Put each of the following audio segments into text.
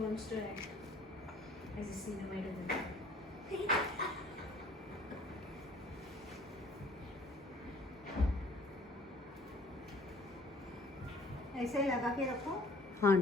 wants to act as a cinematographer. ऐसे ही लगा के रखो। हाँ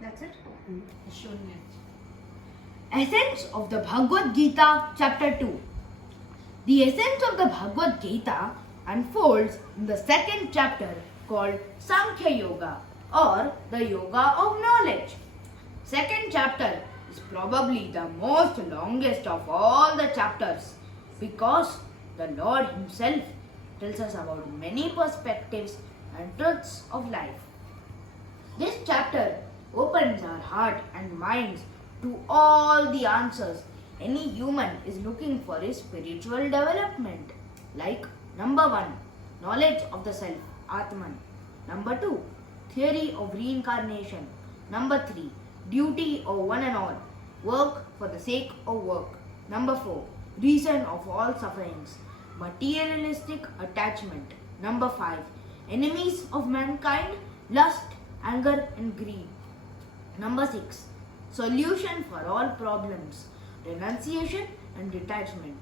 That's it. Essence of the Bhagavad Gita, Chapter 2. The essence of the Bhagavad Gita unfolds in the second chapter called Sankhya Yoga or the Yoga of Knowledge. Second chapter is probably the most longest of all the chapters because the Lord Himself tells us about many perspectives and truths of life. This chapter opens our heart and minds to all the answers any human is looking for his spiritual development. Like number 1, knowledge of the self, Atman. Number 2, theory of reincarnation. Number 3, duty of one and all, work for the sake of work. Number 4, reason of all sufferings, materialistic attachment. Number 5, enemies of mankind, lust, anger and greed. Number 6, solution for all problems, renunciation and detachment.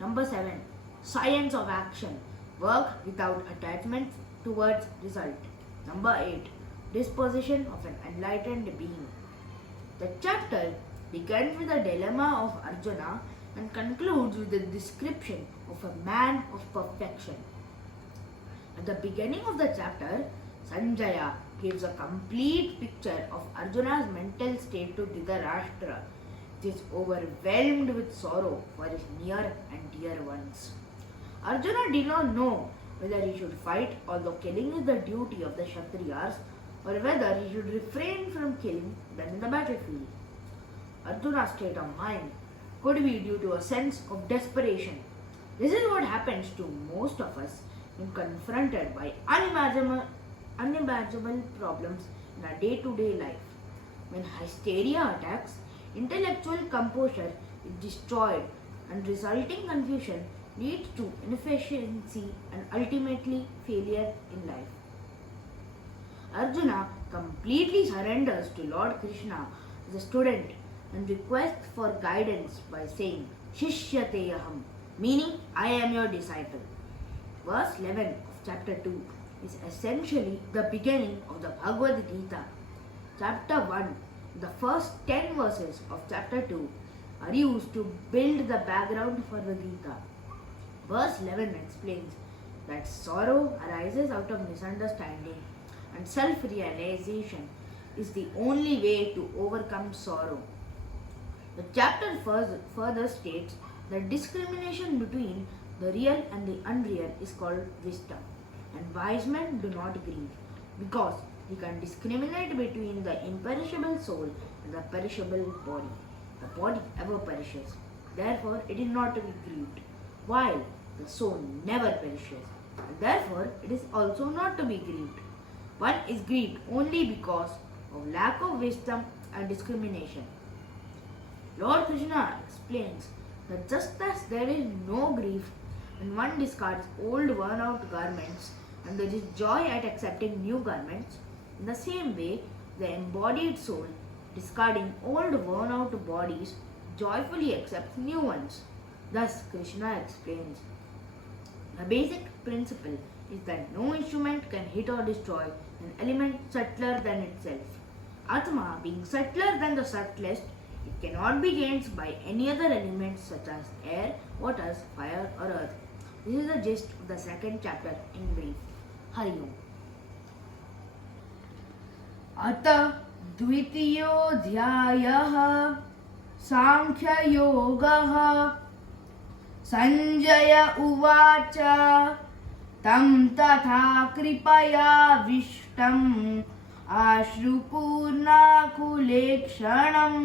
Number 7, science of action, work without attachment towards result. Number 8, disposition of an enlightened being. The chapter begins with the dilemma of Arjuna and concludes with the description of a man of perfection. At the beginning of the chapter, Sanjaya gives a complete picture of Arjuna's mental state to Dhritarashtra, which is overwhelmed with sorrow for his near and dear ones. Arjuna did not know whether he should fight, although killing is the duty of the Kshatriyas, or whether he should refrain from killing when in the battlefield. Arjuna's state of mind could be due to a sense of desperation. This is what happens to most of us when confronted by unimaginable problems in our day-to-day life. When hysteria attacks, intellectual composure is destroyed and resulting confusion leads to inefficiency and ultimately failure in life. Arjuna completely surrenders to Lord Krishna as a student and requests for guidance by saying Shishyate Aham, meaning I am your disciple. Verse 11 of chapter 2 is essentially the beginning of the Bhagavad Gita. Chapter 1, the first 10 verses of chapter 2 are used to build the background for the Gita. Verse 11 explains that sorrow arises out of misunderstanding and self-realization is the only way to overcome sorrow. The chapter further states that discrimination between the real and the unreal is called wisdom, and wise men do not grieve because they can discriminate between the imperishable soul and the perishable body. The body ever perishes, therefore it is not to be grieved, while the soul never perishes, and therefore it is also not to be grieved. One is grieved only because of lack of wisdom and discrimination. Lord Krishna explains that just as there is no grief when one discards old worn out garments and there is joy at accepting new garments, in the same way the embodied soul, discarding old worn out bodies, joyfully accepts new ones. Thus Krishna explains, the basic principle is that no instrument can hit or destroy an element subtler than itself. Atma being subtler than the subtlest, it cannot be gained by any other elements such as air, waters, fire or earth. This is the gist of the second chapter in brief. Hari Om. अतः द्वितीयोऽध्यायः सांख्ययोगः संजय उवाच तं तथा कृपयाविष्टम् आश्रुपूर्णाकुलेक्षणम्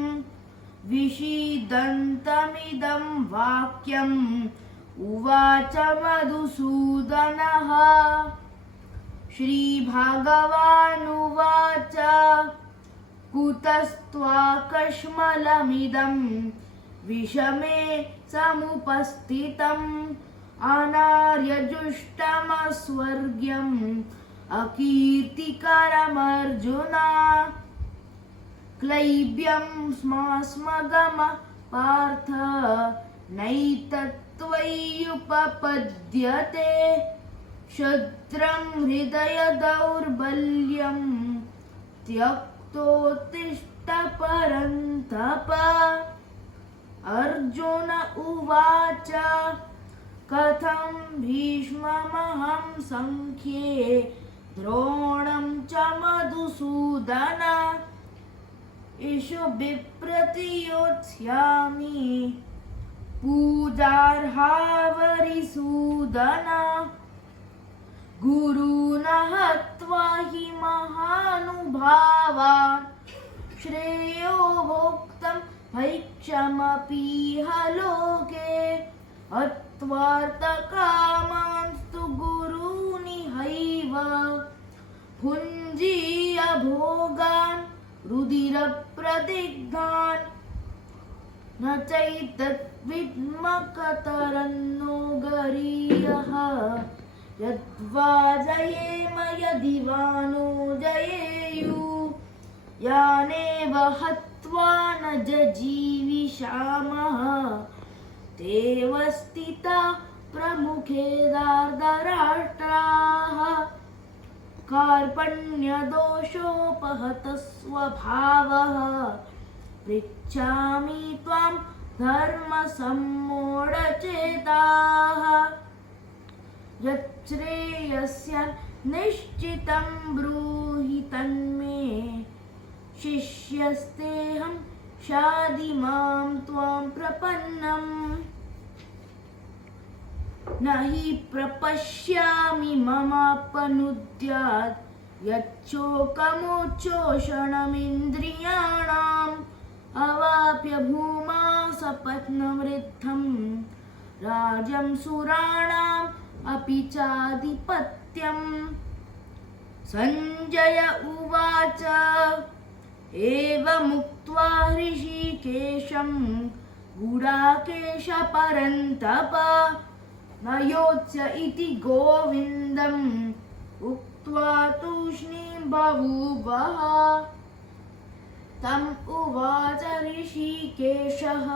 विषीदन्तमिदं वाक्यम् उवाच मधुसूदनः। श्रीभगवानुवाच कुतस्त्वाकश्मलमिदं विषमे समुपस्थितम् अनार्यजुष्टमस्वर्ग्यम् अकीर्तिकरमर्जुन। क्लैब्यं स्मगम पार्थ नैतत्त्वय्युपपद्यते क्षुद्रं हृदय दौर्बल्यं त्यक्तोत्तिष्ठ परन्तप। अर्जुन उवाच कथं भीष्ममहं संख्ये द्रोणं च मधुसूदन इषुभिप्रतियोत्स्यामि पूजार्हावरिसूदन। गुरून् हत्वा हि महानुभावान् श्रेयो भोक्तं भैक्षमपीह लोके हत्वार्थकामांस्तु गुरूनिहैव भुञ्जीय भोगान् रुधिरप्रदिग्धान् न चैतद्विद्मकतरन्नो गरीयः यद्वा जयेम यदि वा नो जयेयुः यानेव हत्वा न जजीविषामः तेव स्थिताः प्रमुखे दार्धराष्ट्राः कार्पण्यदोषोपहतः स्वभावः पृच्छामि त्वां धर्मसम्मूढचेताः यच्छ्रेयस्य निश्चितं ब्रूहि तन्मे शिष्यस्तेऽहं शाधिमां त्वां प्रपन्नम् न हि प्रपश्यामि ममापनुद्यात् यच्छोकमुच्छोषणमिन्द्रियाणाम् अवाप्य भूमा सपत्नवृद्धं राज्यं सुराणाम् अपि चाधिपत्यम्। सञ्जय उवाच एवमुक्त्वा ऋषिकेशं गुडाकेश परन्तप न योत्स्य इति गोविन्दम् उक्त्वा तूष्णीं बभूवः। तम् उवाच ऋषिकेशः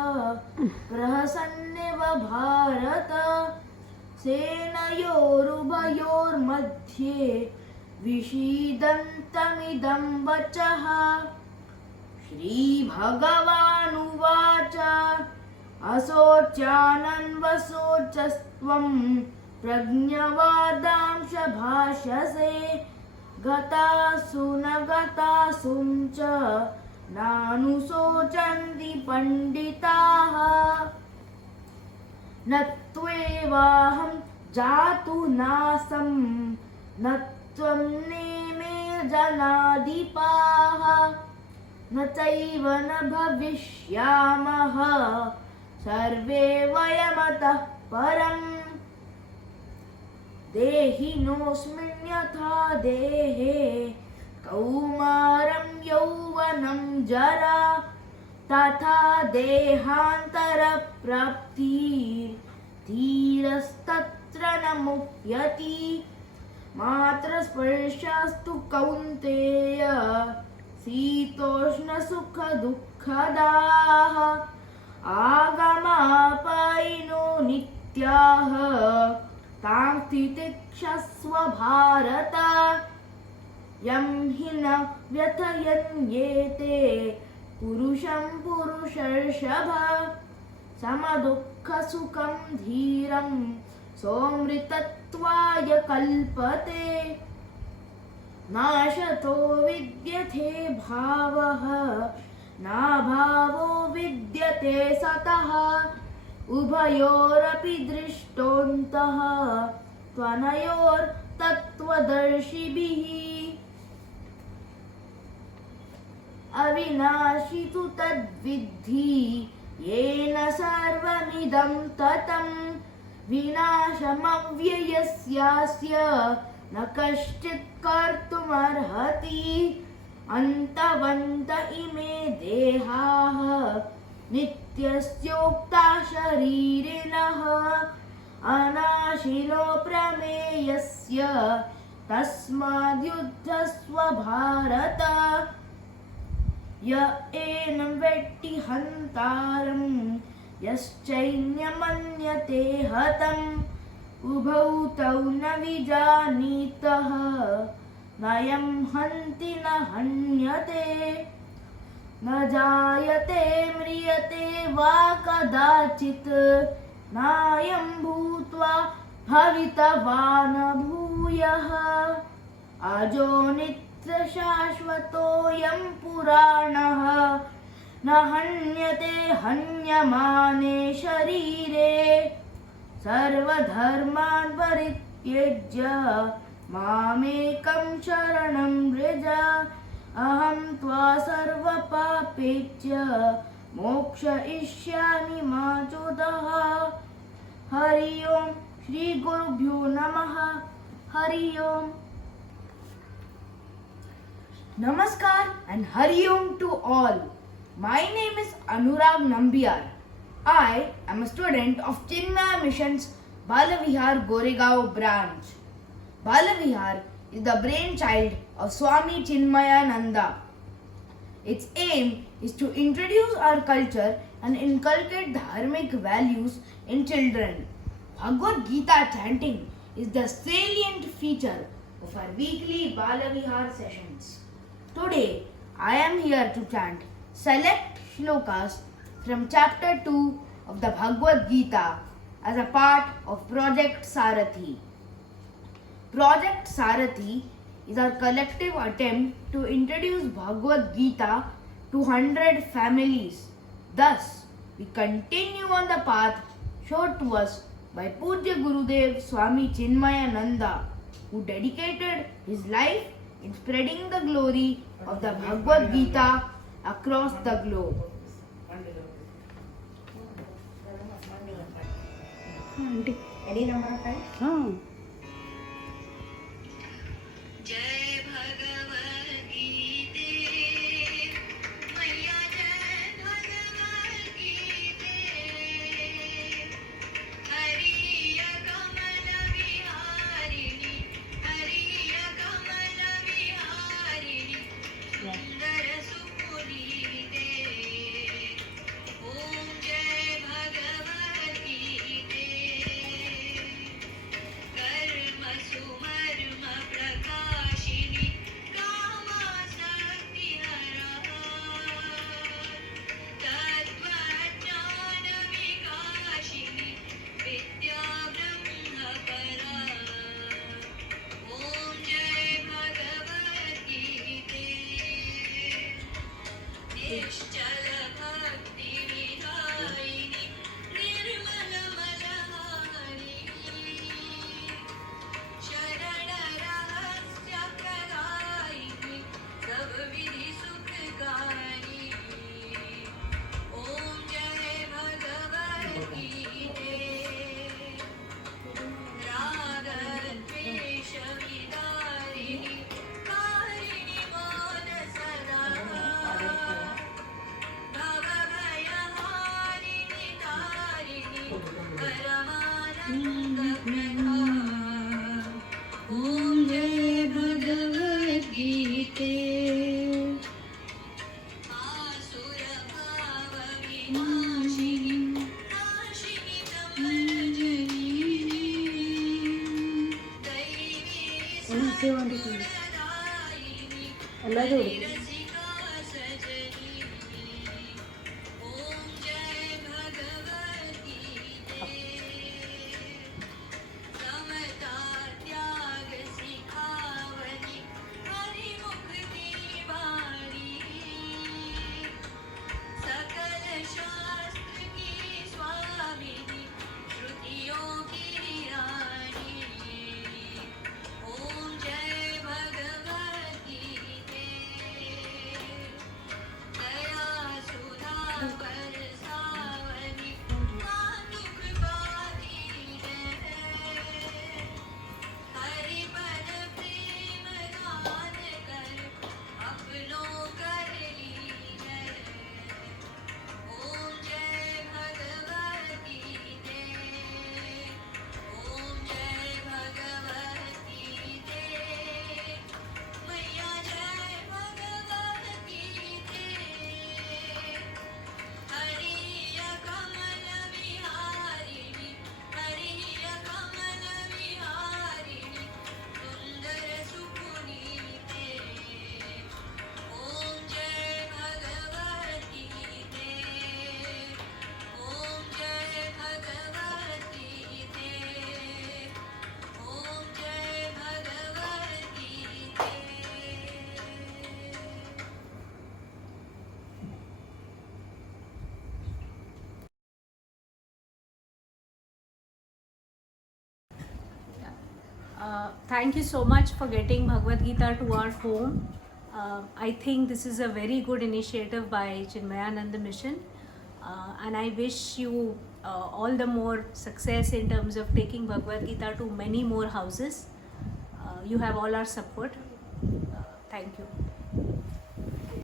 प्रहसन्निव भारत सेनयोरुभयोर्मध्ये विषीदन्तमिदं वचः। श्रीभगवानुवाच असोच्यानन्वसोचस्त्वं प्रज्ञवादांश भाषसे गतासु न गतासुं च नानुशोचन्ति पण्डिताः। न त्वेवाहं जातु नासं न त्वं नेमे जनाधिपाः न चैव न भविष्यामः सर्वे वयमतः परम्। देहिनोऽस्मिन् यथा देहे कौमारं यौवनं जरा तथा देहान्तरप्राप्तिर्धीरस्तत्र न मुह्यति। मात्रस्पर्शास्तु कौन्तेय शीतोष्णसुखदुःखदाः आगमापायिनो नित्याः तां तितिक्षस्व भारत। यं हि न व्यथयन्येते पुरुषं पुरुषर्षभ समदुःखसुखं धीरं सोऽमृतत्वाय कल्पते। नाशतो विद्यते भावः नाभावो विद्यते सतः उभयोरपि दृष्टोऽन्तः त्वनयोर्तत्त्वदर्शिभिः। अविनाशी तु तद्विद्धि येन सर्वमिदं ततं विनाशमव्ययस्यास्य न कश्चित् कर्तुमर्हति अन्तवन्त इमे देहाः नित्यस्योक्ता शरीरिणः अनाशिनो प्रमेयस्य तस्माद्युद्धस्व भारत य एनं वेट्टि हन्तारं यश्चैन्यमन्यते हतम् उभौ तौ न विजानीतः नयं हन्ति न हन्यते न जायते म्रियते वा कदाचित् नायं भूत्वा भवितवा न भूयः अजो नित्यशाश्वतोऽयं पुराणः न हन्यते हन्यमाने शरीरे सर्वधर्मान् परित्यज्य मामेकं शरणं व्रज अहं त्वा सर्वपापेभ्य मोक्षयिष्यामि मा चोदः हरि ओम श्री गुरुभ्यो नमः हरि ओम Namaskar and Hari Om to all. My name is Anurag Nambiar. I am a student of Chinmaya Mission's Balavihar Goregaon branch. Balavihar is the brainchild of Swami Chinmayananda. Its aim is to introduce our culture and inculcate dharmic values in children. Bhagavad Geeta chanting is the salient feature of our weekly Balavihar sessions. Today, I am here to chant select shlokas from chapter 2 of the Bhagavad Gita as a part of Project Sarathi. Project Sarathi is our collective attempt to introduce Bhagavad Gita to 100 families. Thus, we continue on the path showed to us by Pujya Gurudev Swami Chinmayananda, who dedicated his life in spreading the glory of the Bhagavad Gita across the globe. Any number of times? जय भगवद गीते मैया जय भगवद गीते हरिय कमल विहारिणि हरिय कमल विहारिणि सुंदर सुपुनीते ओम जय भगवद गीते कर्म सुमर्म प्रकाशिनी कामासक्ति हरा तत्त्वज्ञान विकाशिनी विद्या ब्रह्म परा ओम जय भगवद गीते निश्चल भक्ति विधायिनी निर्मल मलहारिणी शरण रहस्य प्रदायिनी सब विधि सुखकारी ओम जय भगवद गीते राग द्वेष विदारिणी कारिणी मान सदा Thank you so much for getting Bhagavad Gita to our home. I think this is a very good initiative by Chinmayananda Mission, and I wish you all the more success in terms of taking Bhagavad Gita to many more houses. You have all our support. Thank you.